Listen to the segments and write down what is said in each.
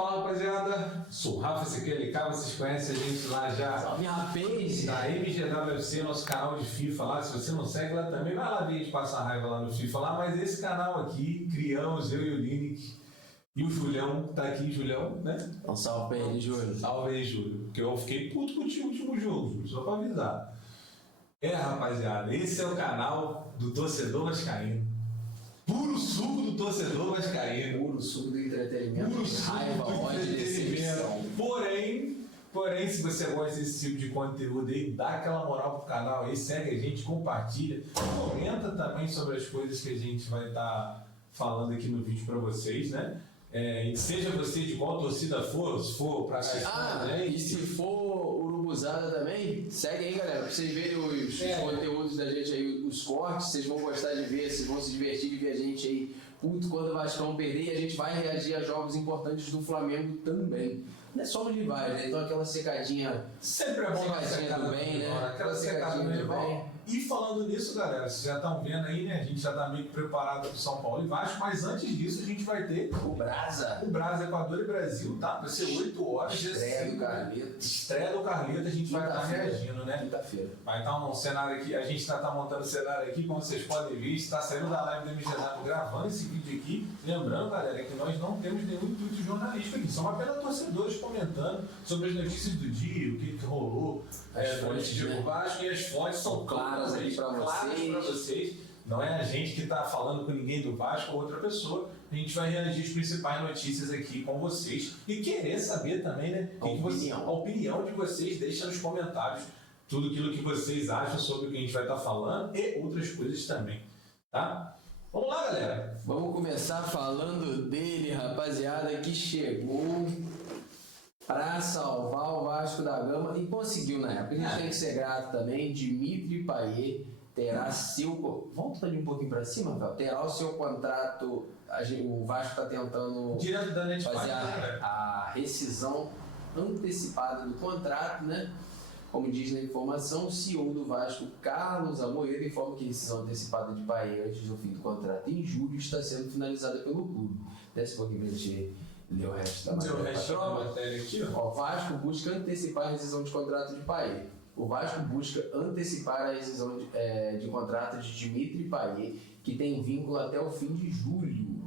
Fala, rapaziada, sou o Rafa CQLK, vocês conhecem a gente lá já. Salve, rapaz! Da MGWC, nosso canal de FIFA lá. Se você não segue lá também, vai lá ver a gente passar raiva lá no FIFA lá. Mas esse canal aqui, criamos eu e o Lineker e o Julião, tá aqui, Julião, né? Um salve pra ele, Júlio. Salve aí, Júlio, porque eu fiquei puto contigo no último jogo, Júlio, só pra avisar. Rapaziada, esse é o canal do torcedor vascaíno. Puro suco do torcedor vascaíno. Puro suco do entretenimento, Puro raiva, ódio, decepção. Porém, se você gosta desse tipo de conteúdo aí, dá aquela moral pro canal aí, segue a gente, compartilha, comenta também sobre as coisas que a gente vai estar falando aqui no vídeo pra vocês, né? E seja você de qual torcida for, se for pra e se for urubuzada também, segue aí, galera, pra vocês verem os conteúdos da gente aí, os cortes, vocês vão gostar de ver, vocês vão se divertir de ver a gente aí puto quando o Vascão perder, e a gente vai reagir a jogos importantes do Flamengo também. Não é só os rivais, né? Então aquela secadinha. Sempre é bom dar secadinha do bem, né? Aquela secadinha do bem. E falando nisso, galera, vocês já estão vendo aí, né? A gente já está meio que preparado para São Paulo e Vasco, mas antes disso a gente vai ter o Brasa. O Brasa, Equador e Brasil, tá? Vai ser 8 horas. Estreia do Carlito. Estreia do Carlito, a gente vai estar reagindo, né? Quinta-feira. Vai estar um cenário aqui, a gente está montando o cenário aqui, como vocês podem ver, está saindo da live do MGW gravando esse vídeo aqui. Lembrando, galera, que nós não temos nenhum intuito jornalístico aqui, são apenas torcedores comentando sobre as notícias do dia, o que rolou, fontes do Vasco, e as fontes são claras aqui para vocês. Não é a gente que está falando com ninguém do Vasco ou outra pessoa. A gente vai reagir às principais notícias aqui com vocês e querer saber também, né? A opinião de vocês. Deixa nos comentários tudo aquilo que vocês acham sobre o que a gente vai estar falando e outras coisas também, tá? Vamos lá, galera! Vamos começar falando dele, rapaziada, que chegou para salvar o Vasco da Gama e conseguiu na época. A gente tem que ser grato também. Dimitri Payet terá seu... Volta ali um pouquinho para cima, Rafael. Terá o seu contrato... O Vasco está tentando fazer a rescisão antecipada do contrato, né? Como diz na informação, o CEO do Vasco, Carlos Amoedo, informa que a rescisão antecipada de Payet antes do fim do contrato em julho está sendo finalizada pelo clube. Desce um pouquinho para a gente ler o resto da matéria aqui. O Vasco busca antecipar a rescisão de contrato de Payet. O Vasco busca antecipar a rescisão de contrato de Dimitri Payet, que tem vínculo até o fim de julho.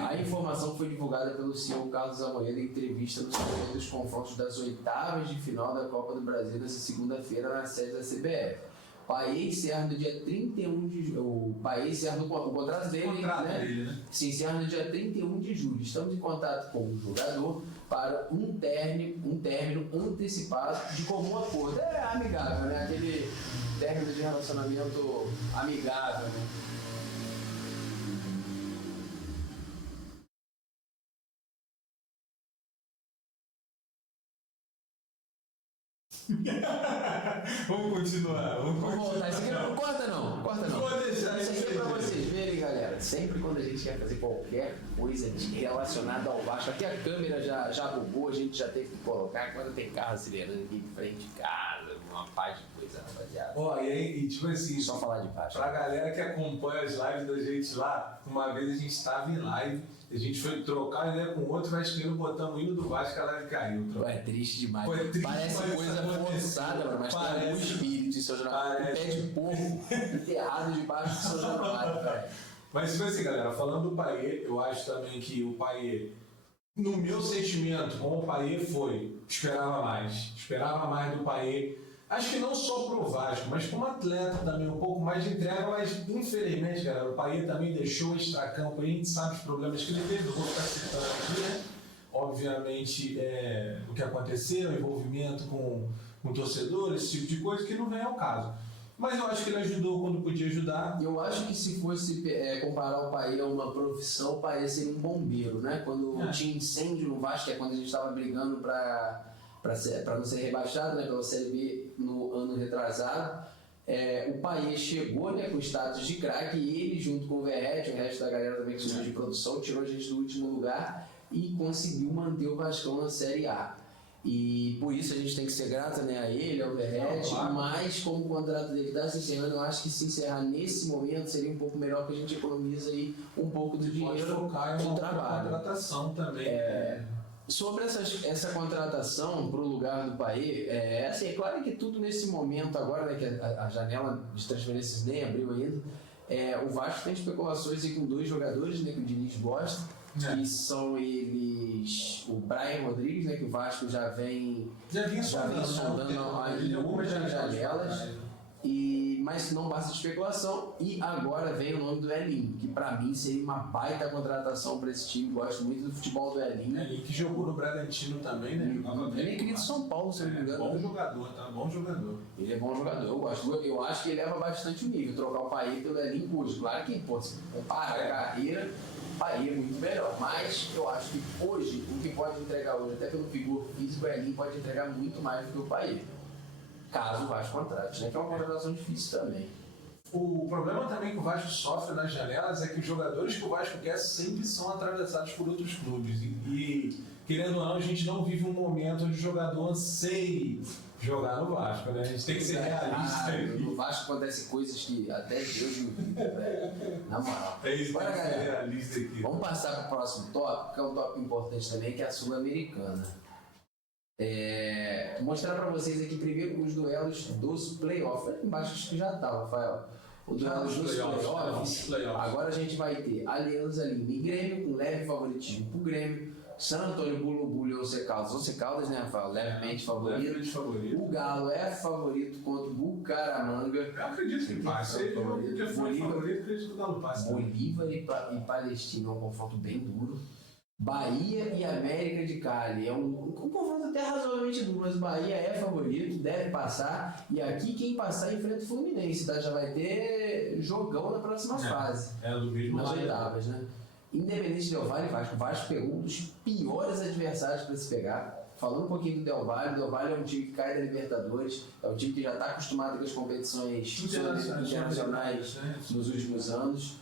A informação foi divulgada pelo CEO Carlos Amoedo em entrevista no sequência dos confrontos das oitavas de final da Copa do Brasil nessa segunda-feira na sede da CBF. Payet encerra no dia 31 de julho. O contrato dele, né? Se encerra no dia 31 de julho. Estamos em contato com o jogador para um término antecipado de comum acordo. É amigável, né? Aquele término de relacionamento amigável, né? Vamos continuar. Vamos voltar. Isso aqui não corta não. Vou deixar isso aqui é pra vocês verem, galera. Sempre quando a gente quer fazer qualquer coisa relacionada ao Vasco, aqui a câmera já bugou, a gente já teve que colocar. Quando tem carro acelerando aqui em frente de casa, uma paz de coisa, rapaziada. E tipo assim, só falar de Vasco. Pra galera que acompanha as lives da gente lá, uma vez a gente estava em live, a gente foi trocar ideia com outro vascaíno, botamos o hino do Vasco, a live caiu. É triste demais. Parece coisa forçada, mas tem algum espírito de São Januário. Um pé de porco enterrado debaixo de São Januário, velho. Mas tipo assim, galera, falando do Payet, eu acho também que o Payet, no meu sentimento, como o Payet foi, esperava mais do Payet. Acho que não só pro Vasco, mas como atleta também, um pouco mais de entrega, mas infelizmente, galera, o Payet também deixou o extracampo, a gente sabe os problemas que ele teve, eu vou ficar citando aqui, né? Obviamente, o que aconteceu, o envolvimento com torcedor, esse tipo de coisa, que não vem ao caso. Mas eu acho que ele ajudou quando podia ajudar. Eu acho que se fosse comparar o Payet a uma profissão, o Payet seria um bombeiro, né? Quando tinha incêndio no Vasco, que é quando a gente estava brigando para não ser rebaixado, né, pela Série B no ano retrasado, o Payet chegou, né, com status de craque, e ele junto com o Verratti, o resto da galera também que subiu de produção, tirou a gente do último lugar e conseguiu manter o Vascão na Série A. E por isso a gente tem que ser grato, né, a ele, ao Verratti, mas como o contrato dele está se encerrando, eu acho que se encerrar nesse momento seria um pouco melhor, que a gente economiza aí um pouco do dinheiro focar em do uma trabalho. contratação também. Sobre essa contratação para o lugar do Payet, assim, é claro que tudo nesse momento agora, né, que a janela de transferências nem abriu ainda, o Vasco tem especulações aí com 2 jogadores, né, que o Diniz gosta, que são eles o Brian Rodrigues, né, que o Vasco já vem sondando em algumas janelas, mas não basta de especulação, e agora vem o nome do Elinho, que para mim seria uma baita contratação para esse time. Gosto muito do futebol do Elinho. Elinho que jogou no Bragantino também, né? Ele é querido de São Paulo, se eu não me engano. Bom jogador, tá? Bom jogador. Ele é bom jogador, eu gosto. Eu acho que ele leva bastante o nível, trocar o Payet pelo Elinho hoje. Claro que, pô, se comparar a carreira, o Payet é muito melhor. Mas eu acho que hoje, o que pode entregar hoje, até pelo vigor físico, o Elinho pode entregar muito mais do que o Payet. Caso o Vasco contrate, né? Que é uma contratação difícil também. O problema também que o Vasco sofre nas janelas é que os jogadores que o Vasco quer sempre são atravessados por outros clubes. E querendo ou não, a gente não vive um momento onde o jogador anseie jogar no Vasco, né? A gente tem que ser realista. No Vasco acontecem coisas que até Deus me livre, velho. Na moral. Bora, galera. Realista aqui. Vamos passar para o próximo tópico, que é um tópico importante também, que é a Sul-Americana. Mostrar para vocês aqui primeiro os duelos dos playoffs. Embaixo acho que já tá, Rafael. O duelo dos playoffs. Agora a gente vai ter Alianza Lima e Grêmio, com leve favoritismo pro Grêmio. San Antônio, Bulu e Once Caldas, né, Rafael? Levemente favorito. O Galo é favorito contra o Bucaramanga. Eu acredito que passe. Bolívar, acredito que o Galo passe. Bolívar e Palestina é um confronto bem duro. Bahia e América de Cali é um confronto até razoavelmente duro, mas Bahia é favorito, deve passar, e aqui quem passar enfrenta o Fluminense, tá? Já vai ter jogão na próxima fase, do mesmo nas lado. oitavas, né? Independente Del Valle e Vasco, o Vasco pegou um dos piores adversários para se pegar. Falando um pouquinho do Del Valle, o Del Valle é um time que cai da Libertadores, é um time que já está acostumado com as competições internacionais nos últimos anos.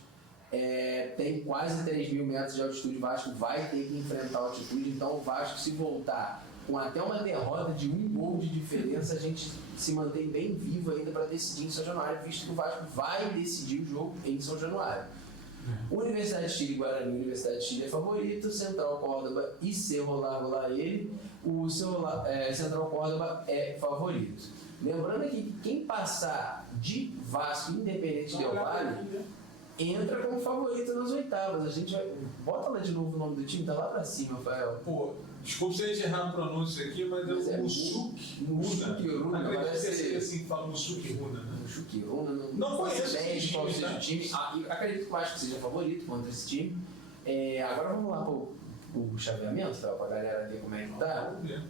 Tem quase 3 mil metros de altitude, o Vasco vai ter que enfrentar a altitude, então o Vasco, se voltar com até uma derrota de 1 gol de diferença, a gente se mantém bem vivo ainda para decidir em São Januário, visto que o Vasco vai decidir o jogo em São Januário. Universidade de Chile, Guarani, Universidade de Chile é favorito, Central Córdoba e Cerro Largo Laele, o Central Córdoba é favorito. Lembrando que quem passar de Vasco, Independente Del Valle, entra como favorito nas oitavas. A gente vai. Bota lá de novo o nome do time, tá lá pra cima, Rafael. Pô, desculpa se a gente errar a pronúncia aqui, mas é o Musuki Runa. Acredito que seja assim que fala Musuki Runa, né? Musuki Runa. Não conheço esse qual time, seja o time. Acredito que eu acho que seja favorito contra esse time. Agora vamos lá pro chaveamento, pra galera ver como é que tá. Vamos ver.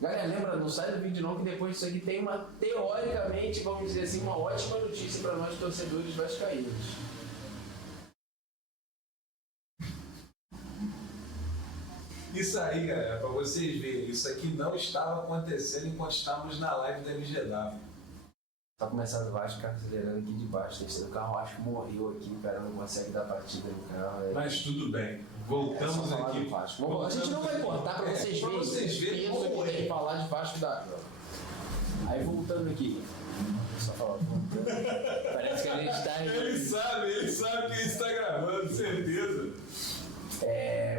Galera, lembra, não sai do vídeo não, que depois disso aqui tem uma, teoricamente, vamos dizer assim, uma ótima notícia para nós torcedores vascaínos. Isso aí, galera, para vocês verem, isso aqui não estava acontecendo enquanto estávamos na live da MGW. Tá começando o Vasco, acelerando aqui de baixo, terceiro carro, acho que morreu aqui, o cara não consegue dar partida no carro. Mas tudo bem, voltamos aqui. Vasco. A gente não vai cortar para vocês verem como é falar de Vasco da Gama. Aí voltando aqui. Só falar, parece que a gente tá... Ele sabe que a gente está gravando, certeza.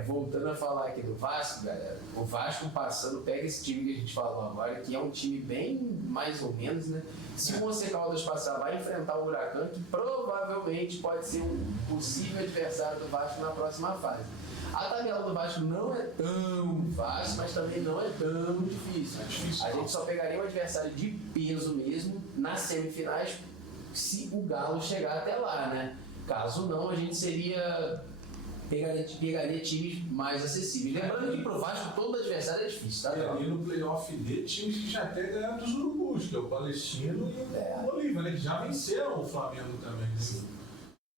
Voltando a falar aqui do Vasco, galera, o Vasco passando, pega esse time que a gente falou agora, que é um time bem mais ou menos, né? Se o Once Caldas passar, vai enfrentar o Huracan, que provavelmente pode ser um possível adversário do Vasco na próxima fase. A tabela do Vasco não é tão fácil, mas também não é tão difícil. A gente só pegaria um adversário de peso mesmo nas semifinais se o Galo chegar até lá, né? Caso não, a gente pegaria times mais acessíveis. Lembrando que pro Vasco todo adversário é difícil, tá? E ali no playoff D, times que já até ganharam dos Urubus, que é o Palestino e o Bolívar, né? Que já venceram o Flamengo também. Sim.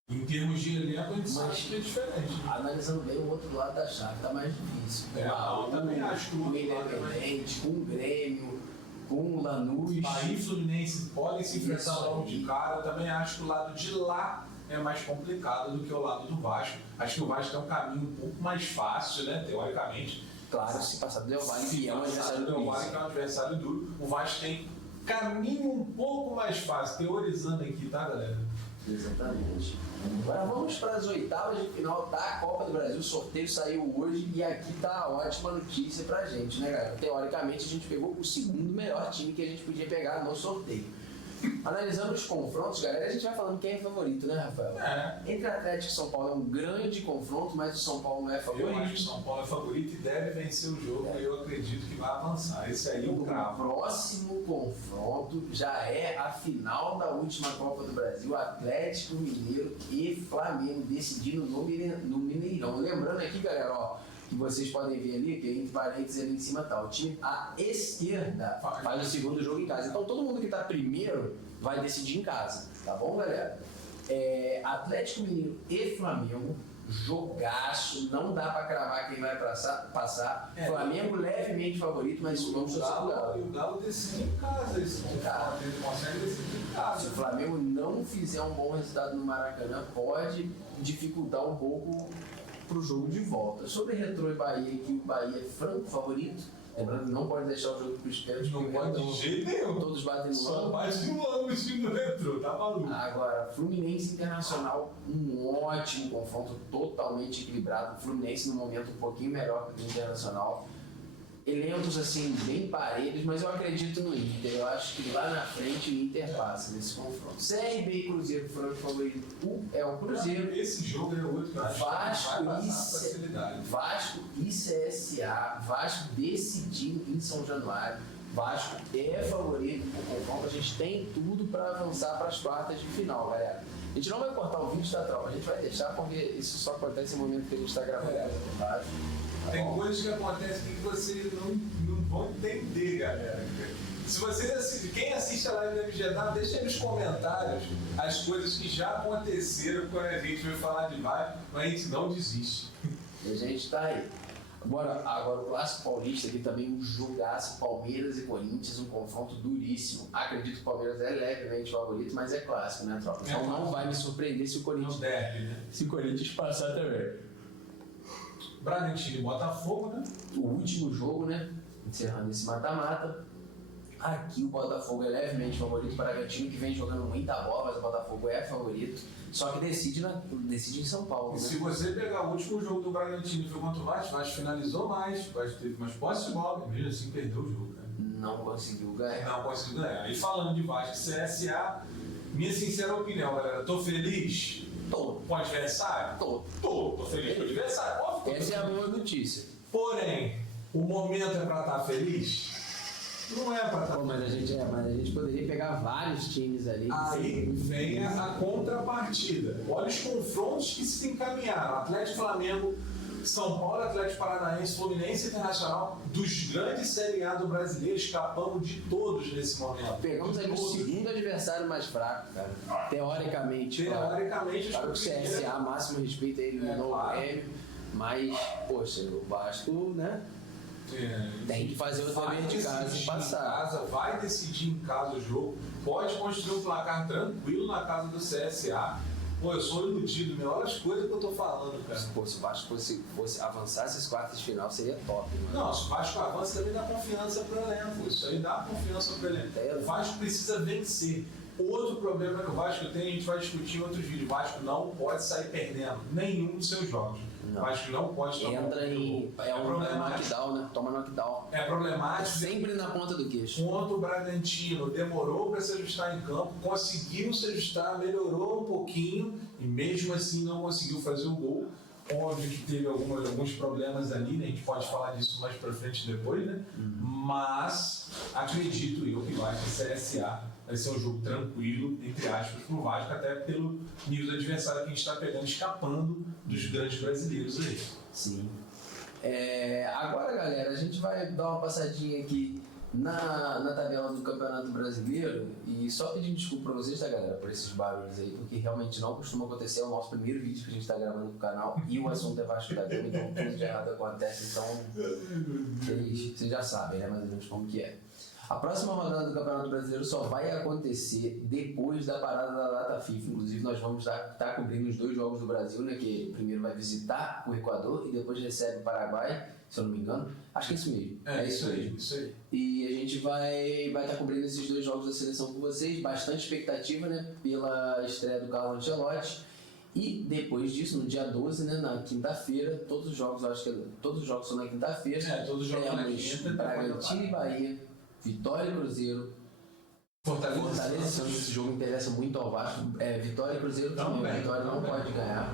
Em termos de elenco, a gente sabe que é diferente. Analisando bem o outro lado da chave, tá mais difícil. Eu também acho que o Independente, com o Grêmio, com o Lanús. Bahia e Fluminense podem se enfrentar logo de cara. Eu também acho que o lado de lá é mais complicado do que o lado do Vasco. Acho que o Vasco tem um caminho um pouco mais fácil, né, teoricamente. Claro, se passar do Del Valle, que é um adversário duro. Que é um adversário duro. O Vasco tem caminho um pouco mais fácil, teorizando aqui, tá, galera? Exatamente. Agora vamos para as oitavas de final da Copa do Brasil. O sorteio saiu hoje e aqui tá a ótima notícia pra gente, né, galera? Teoricamente a gente pegou o segundo melhor time que a gente podia pegar no sorteio. Analisando os confrontos, galera, a gente vai falando quem é favorito, né, Rafael? Entre Atlético e São Paulo é um grande confronto, mas o São Paulo não é favorito. Eu acho que o São Paulo é favorito e deve vencer o jogo e eu acredito que vai avançar. Esse aí é o cravo. O próximo confronto já é a final da última Copa do Brasil, Atlético Mineiro e Flamengo, decidindo no Mineirão. Lembrando aqui, galera, ó, que vocês podem ver ali, que entre parênteses ali em cima tá o time à esquerda faz o segundo jogo em casa. Então todo mundo que tá primeiro vai decidir em casa, tá bom, galera? Atlético Mineiro e Flamengo, jogaço, não dá pra cravar quem vai passar. Flamengo levemente favorito, mas vamos torcer pro Galo. E o Galo decide em casa, ele consegue decidir em casa. Se o Flamengo não fizer um bom resultado no Maracanã, pode dificultar um pouco pro jogo de volta. Sobre Retrô e Bahia, que o Bahia é franco favorito, lembrando que não pode deixar o jogo para os pênaltis, não pode de jeito nenhum. Todos batem no só ângulo. mais de um ano o time do Retrô, tá maluco. Agora, Fluminense Internacional, um ótimo confronto, totalmente equilibrado. Fluminense no momento um pouquinho melhor que o Internacional. Elencos assim, bem parelhos, mas eu acredito no Inter. Eu acho que lá na frente o Inter passa nesse confronto. CRB e Cruzeiro foram os favoritos. É o Cruzeiro. Esse jogo é outro que eu acho que vai passar facilidade. Vasco e CSA. Vasco decidindo em São Januário. Vasco é favorito no confronto. A gente tem tudo para avançar para as quartas de final, galera. A gente não vai cortar o vídeo da tropa, a gente vai deixar porque isso só acontece no momento que a gente está gravando. Tá tem coisas que acontecem que vocês não vão entender, galera. Se vocês quem assiste a live da MGW, deixa aí nos comentários as coisas que já aconteceram quando a gente vai falar de VAR, mas a gente não desiste. E a gente tá aí. Agora o Clássico Paulista aqui também, um jogaço, Palmeiras e Corinthians, um confronto duríssimo. Acredito que o Palmeiras é levemente favorito, mas é clássico, né, tropa? Então não vai me surpreender se o Corinthians, né? Se o Corinthians passar também. Bragantino e Botafogo, né? O último jogo, né? Encerrando esse mata-mata. Aqui o Botafogo é levemente favorito. O Bragantino que vem jogando muita bola, mas o Botafogo é favorito. Só que decide em São Paulo. E né? se você pegar o último jogo do Bragantino e foi contra o Vasco finalizou mais, o Vasco teve mais posse de bola, e mesmo assim perdeu o jogo. Né? Não conseguiu ganhar. Não conseguiu ganhar. E falando de Vasco e CSA, minha sincera opinião, galera, tô feliz? Tô. Com o adversário? Tô feliz com o adversário, óbvio. Essa é a boa notícia. Porém, o momento é pra estar feliz? Não é pra estar mas a gente poderia pegar vários times ali. Aí vem a contrapartida. Olha os confrontos que se encaminharam. Atlético Flamengo, São Paulo, Atlético Paranaense, Fluminense Internacional, dos grandes Série A do brasileiro, escapamos de todos nesse momento. Pegamos ali o segundo adversário mais fraco, cara. Teoricamente. Claro que o CSA, máximo respeito a ele no Grêmio, mas, poxa, o Vasco, né? Tem que fazer o dever de casa e passar. Vai decidir em casa o jogo, pode construir um placar tranquilo na casa do CSA. Pô, eu sou iludido, olha as coisas que eu tô falando, cara. Pô, se o Vasco fosse avançar essas quartas de final, seria top, mano. Não, se o Vasco avança, também dá confiança pro elenco. Isso aí dá confiança pro elenco. O Vasco precisa vencer. Outro problema que o Vasco tem, a gente vai discutir em outros vídeos. O Vasco não pode sair perdendo nenhum dos seus jogos. Não. O Vasco não pode tomar knockdown, né? Toma knockdown. É problemático. Sempre na ponta do queixo. Contra o Bragantino, demorou para se ajustar em campo, conseguiu se ajustar, melhorou um pouquinho e mesmo assim não conseguiu fazer o gol. Óbvio que teve alguns problemas ali, né? A gente pode falar disso mais pra frente depois, né? Mas acredito eu que Vasco e CSA vai ser um jogo tranquilo, entre aspas, pro Vasco, até pelo nível do adversário que a gente está pegando, escapando dos grandes brasileiros aí. Sim. Agora, galera, a gente vai dar uma passadinha aqui na tabela do Campeonato Brasileiro e só pedindo desculpa pra vocês, tá, galera, por esses barulhos aí, porque realmente não costuma acontecer. É o nosso primeiro vídeo que a gente tá gravando no canal e o assunto é Vasco da Gama, então tudo de errado acontece, então vocês já sabem, né, mais ou menos como que é. A próxima rodada do Campeonato Brasileiro só vai acontecer depois da parada da data FIFA. Inclusive, nós vamos estar cobrindo os dois jogos do Brasil, né? Que primeiro vai visitar o Equador e depois recebe o Paraguai. se eu não me engano. Acho que é isso mesmo. É isso aí, isso aí. E a gente vai estar cobrindo esses 2 jogos da seleção com vocês. Bastante expectativa, né? Pela estreia do Carlo Ancelotti. E depois disso, no dia 12, né, na quinta-feira, todos os jogos, eu acho que todos os jogos são na quinta-feira. Todos os jogos na temos quinta. Bragantino e Bahia, Vitória e Cruzeiro, Fortaleza e Santos. Esse jogo interessa muito ao Vasco. Vitória e Cruzeiro também. Vitória não pode ganhar.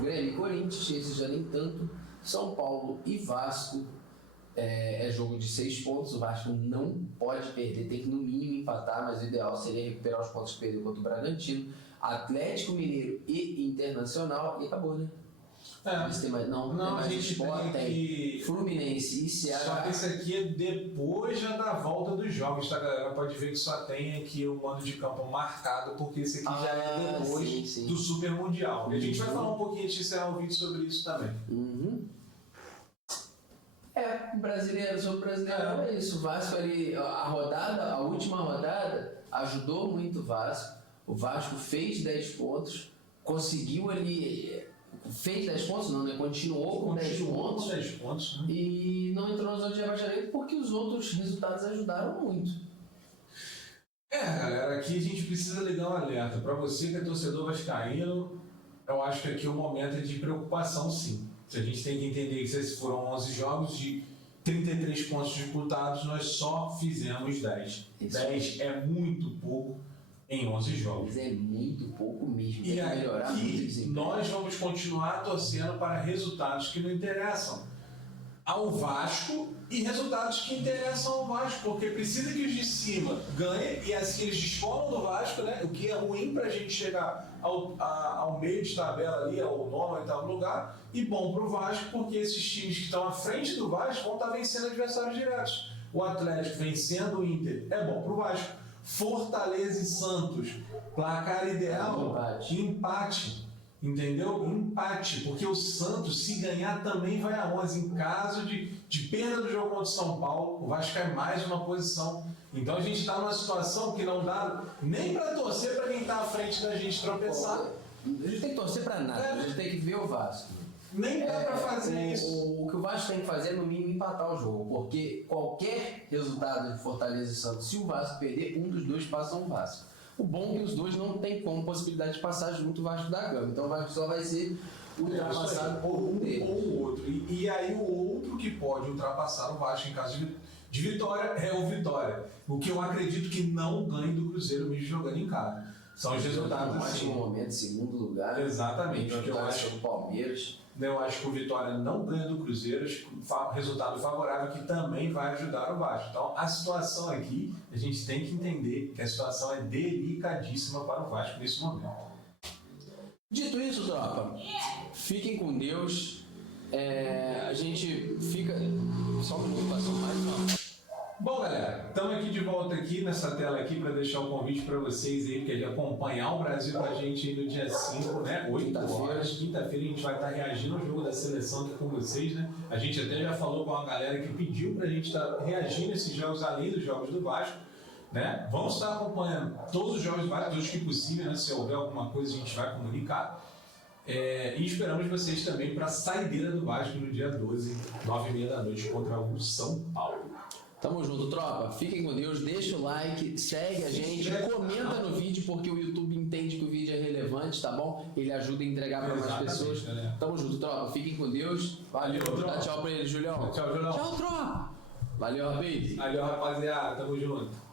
Grêmio e Corinthians, esse já nem tanto. São Paulo e Vasco. É jogo de 6 pontos. O Vasco não pode perder, tem que no mínimo empatar, mas o ideal seria recuperar os pontos que perdeu contra o Bragantino. Atlético Mineiro e Internacional, e acabou, né? Tem mais, não, a gente Sport, tem Fluminense e Ceará. Só que esse aqui é depois já da volta dos jogos, tá, galera? Pode ver que só tem aqui o mando de campo marcado, porque esse aqui já é depois do Super Mundial. E a gente vai falar um pouquinho de encerrar o vídeo sobre isso também. Brasileiro sobre brasileiro é isso. O Vasco ali, a última rodada, ajudou muito o Vasco. O Vasco fez 10 pontos, conseguiu ali. Fez 10 pontos, não, né? Continuou com 10 pontos. Né? E não entrou na zona de rebaixamento porque os outros resultados ajudaram muito. Galera, aqui a gente precisa ligar um alerta. Para você que é torcedor vascaíno, eu acho que aqui o momento é de preocupação, sim. A gente tem que entender que se foram 11 jogos de 33 pontos disputados, nós só fizemos 10. 10 é muito pouco em 11 jogos. É muito pouco mesmo. E aqui nós vamos continuar torcendo para resultados que não interessam ao Vasco e resultados que interessam ao Vasco, porque precisa que os de cima ganhem e assim eles descolam do Vasco, né? O que é ruim para a gente chegar ao meio de tabela ali, ao 9º, 8º lugar, e bom para o Vasco, porque esses times que estão à frente do Vasco vão estar vencendo adversários diretos. O Atlético vencendo o Inter é bom para o Vasco. Fortaleza e Santos, placar ideal, empate. Entendeu? Empate, porque o Santos, se ganhar, também vai a 11. Em caso de perda do jogo contra o São Paulo, o Vasco cai mais uma posição. Então a gente está numa situação que não dá nem para torcer para quem está à frente da gente tropeçar. A gente tem que torcer para nada, a gente tem que ver o Vasco. Nem dá para fazer isso. O que o Vasco tem que fazer é, no mínimo, empatar o jogo, porque qualquer resultado de Fortaleza e Santos, se o Vasco perder, um dos dois passa o Vasco. O bom é que os dois não tem como possibilidade de passar junto o Vasco da Gama. Então o Vasco só vai ser ultrapassado por um deles. Ou o outro. E aí o outro que pode ultrapassar o Vasco em caso de vitória é o Vitória. O que eu acredito que não ganhe do Cruzeiro mesmo jogando em casa. São os resultados assim. No momento, segundo lugar. Exatamente. Porque eu acho que o Palmeiras. Eu acho que o Vitória não ganha do Cruzeiro, resultado favorável que também vai ajudar o Vasco. Então, a situação aqui, a gente tem que entender que a situação é delicadíssima para o Vasco nesse momento. Dito isso, tropa, fiquem com Deus. A gente fica... Só um minuto, passou mais uma... Bom, galera, estamos aqui de volta aqui nessa tela aqui para deixar o convite para vocês aí, que é de acompanhar o Brasil com a gente aí no dia 5, né? 8 horas, quinta-feira, a gente vai estar reagindo ao jogo da seleção aqui com vocês, né? A gente até já falou com a galera que pediu para a gente estar reagindo a esses jogos além dos jogos do Vasco, né? Vamos estar acompanhando todos os jogos do Vasco, todos que possível, né? Se houver alguma coisa a gente vai comunicar. E esperamos vocês também para a saideira do Vasco no dia 12, 9h30 da noite, contra o São Paulo. Tamo junto, tropa. Fiquem com Deus, deixa o like, segue a gente, comenta no vídeo, porque o YouTube entende que o vídeo é relevante, tá bom? Ele ajuda a entregar para mais pessoas. Tamo junto, tropa. Fiquem com Deus. Valeu. Dá tchau pra ele, Julião. Tchau, Julião. Tchau, tropa. Valeu, rapaz. Valeu, rapaziada. Tamo junto.